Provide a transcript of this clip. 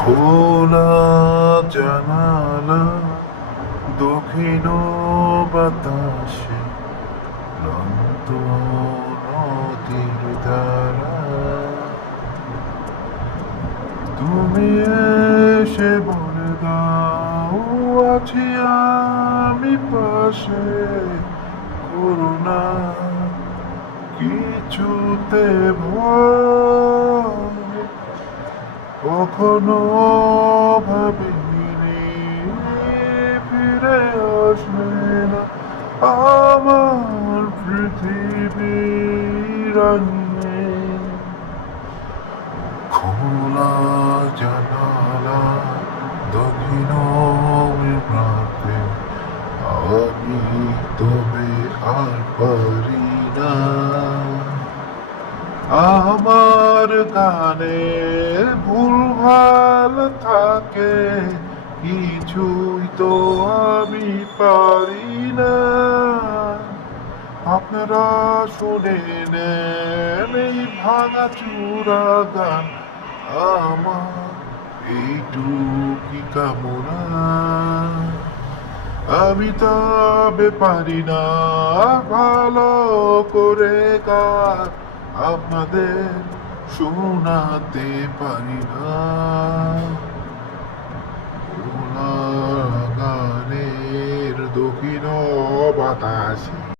খোলা জানালা, দক্ষিণ বাতাসে ক্লান্ত নদীর ধারা তুমি এসে বলে দাও আছি আমি পাশে, করুণা, কিছুতে ভয় কখনো ভাবিনি ফিরে আসবে না আমার পৃথিবী রাঙিয়ে খোলা জানালা দক্ষিণ প্রান্তে আমি তবে আর পারি না আমার গানে ভুলভাল থাকে, কিছুই তো আমি পারি না। আপনারা শুনে নেন এই ভাঙা চূড়া গান আমার এইটুকি কামনা। আমি তবে পারি না ভালো করে গান আপনাদের শোনাতে পারি না। গানের দক্ষিণ বাতাসে